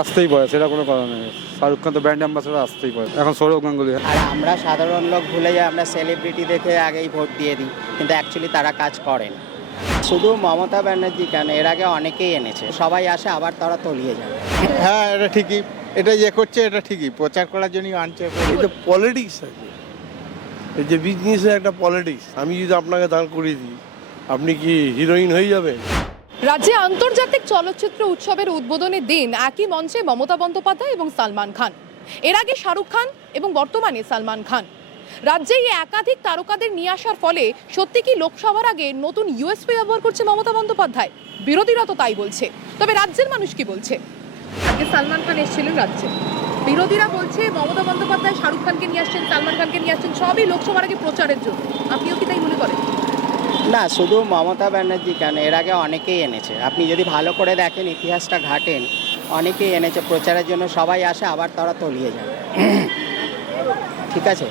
আসতেই পারে, সেটা কোনো কারণ নেই। শাহরুখ খান তো ব্র্যান্ড অ্যাম্বাসেডর, আসতেই পারে। এখন সৌরভ গাঙ্গুলি। আর আমরা সাধারণ লোক ভুলে যাই, আমরা সেলিব্রিটি দেখে আগেই ভোট দিয়ে দিই, কিন্তু অ্যাকচুয়ালি তারা কাজ করেন। শুধু মমতা ব্যানার্জি কেন, এর আগে অনেকেই এনেছে, সবাই আসে আবার তারা তলিয়ে যায়। হ্যাঁ, এটা ঠিকই, এটা করছে, এটা ঠিকই, প্রচার করার জন্যই আনছে। এটা পলিটিক্স আছে, এই যে বিজনেসের একটা পলিটিক্স। আমি যদি আপনাকে দাঁড় করিয়ে দিই, আপনি কি হিরোইন হয়ে যাবেন? রাজ্যে আন্তর্জাতিক চলচ্চিত্র উৎসবের উদ্বোধনের দিন একই মঞ্চে মমতা বন্দ্যোপাধ্যায় এবং সালমান খান। এর আগে শাহরুখ খান এবং বর্তমানে সালমান খান। রাজ্যে এই একাধিক তারকাদের নিয়ে আসার ফলে সত্যি কি লোকসভার আগে নতুন ইউএসপি ব্যবহার করছে মমতা বন্দ্যোপাধ্যায়? বিরোধীরা তো তাই বলছে, তবে রাজ্যের মানুষ কি বলছে? আজকে সালমান খান এসেছিলেন রাজ্যে, বিরোধীরা বলছে মমতা বন্দ্যোপাধ্যায় শাহরুখ খানকে নিয়ে আসছেন, সালমান খানকে নিয়ে আসছেন, সবই লোকসভার আগে প্রচারের জন্য। আপনিও কি তাই মনে করেন? না, শুধু মমতা ব্যানার্জি কেন, এর আগে অনেকেই এনেছে। আপনি যদি ভালো করে দেখেন, ইতিহাসটা ঘাটেন, অনেকেই এনেছে প্রচারের জন্য, সবাই আসে আবার তারা তলিয়ে যায়। ঠিক আছে,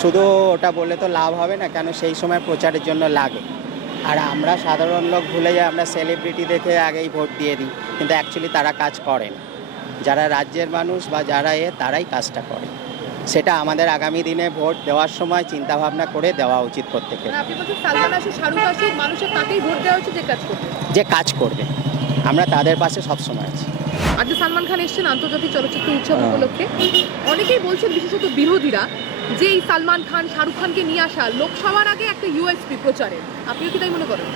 শুধু ওটা বললে তো লাভ হবে না, কেন সেই সময় প্রচারের জন্য লাগে। আর আমরা সাধারণ লোক ভুলে যাই, আমরা সেলিব্রিটি দেখে আগেই ভোট দিয়ে দিই, কিন্তু অ্যাকচুয়ালি তারা কাজ করেন। যারা রাজ্যের মানুষ বা যারা তারাই কাজটা করে। সেটা আমাদের আগামী দিনে ভোট দেওয়ার সময় চিন্তাভাবনা করে দেওয়া উচিত প্রত্যেকের। আপনি বলছেন সালমান আসুক, শাহরুখ আসুক, মানুষের তাকেই ভোট দেওয়া হচ্ছে যে কাজ করবে। যে কাজ করবে, আমরা তাদের পাশে সবসময় আছি। আজকে সালমান খান এসেছেন আন্তর্জাতিক চলচ্চিত্র উৎসব উপলক্ষে। অনেকেই বলছেন, বিশেষত বিরোধীরা, যে এই সালমান খান শাহরুখ খানকে নিয়ে আসা লোকসভার আগে একটা ইউএসপি প্রচারে। আপনিও কি তাই মনে করেন?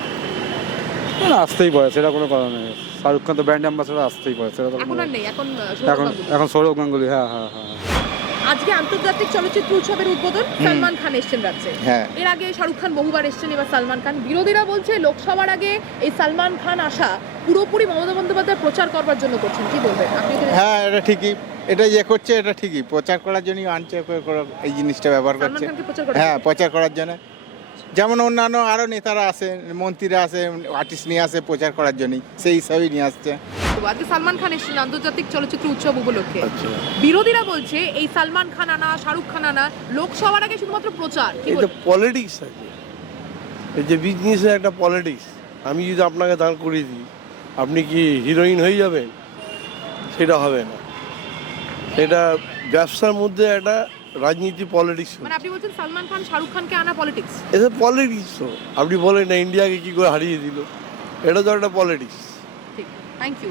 আসতেই পারে, সেটা কোনো কারণ নেই। শাহরুখ খান তো ব্র্যান্ড অ্যাম্বাসেডর, আসতেই পারে। সেটা তো এখন আর নেই, এখন এখন এখন সৌরভ গাঙ্গুলি। হ্যাঁ হ্যাঁ হ্যাঁ। আজকে আন্তর্জাতিক চলচ্চিত্র উৎসবের উদ্বোধন, সালমান খান এসেছেন রাজ্যে। হ্যাঁ। এর আগে শাহরুখ খান বহুবার এসেছেন, এবার সালমান খান। বিরোধীরা বলছে লোকসভার আগে এই সালমান খান আসা পুরোপুরি মমতা বন্দ্যোপাধ্যায় প্রচার করবার জন্য করছেন। কি বলবেন আপনি? হ্যাঁ, এটা ঠিকই, এটা করছে, এটা ঠিকই, প্রচার করার জন্যই আনছে, এই জিনিসটা ব্যবহার সালমান করছে। খানকে প্রচার করার হ্যাঁ, জন্য? প্রচার করার জন্য, যেমন অন্যান্য আরও নেতারা আছে, মন্ত্রীরা আছে, আর্টিস্ট নিয়ে আসে প্রচার করার জন্যই, সেই হিসাবেই নিয়ে আসছে। আজকে সালমান খান এসেছেন আন্তর্জাতিক চলচ্চিত্র উৎসব উপলক্ষে। আচ্ছা, বিরোধীরা বলছে এই সালমান খান আনা, শাহরুখ খান আনা লোকসভার আগে শুধুমাত্র প্রচার। কি এটা বলবেন? পলিটিক্স আছে, এই যে বিজনেসের একটা পলিটিক্স। আমি যদি আপনাকে দাঁড় করিয়ে দিই, আপনি কি হিরোইন হয়ে যাবেন? সেটা হবে না। এটা ব্যবসার মধ্যে একটা রাজনীতি, পলিটিক্স। মানে আপনি বলছেন সালমান খান শাহরুখ খানকে আনা পলিটিক্স? এটা পলিটিক্স। তো আপনি বলেন না ইন্ডিয়াকে কি করে হারিয়ে দিল, এটা তো একটা পলিটিক্স। ঠিক, থ্যাংক ইউ।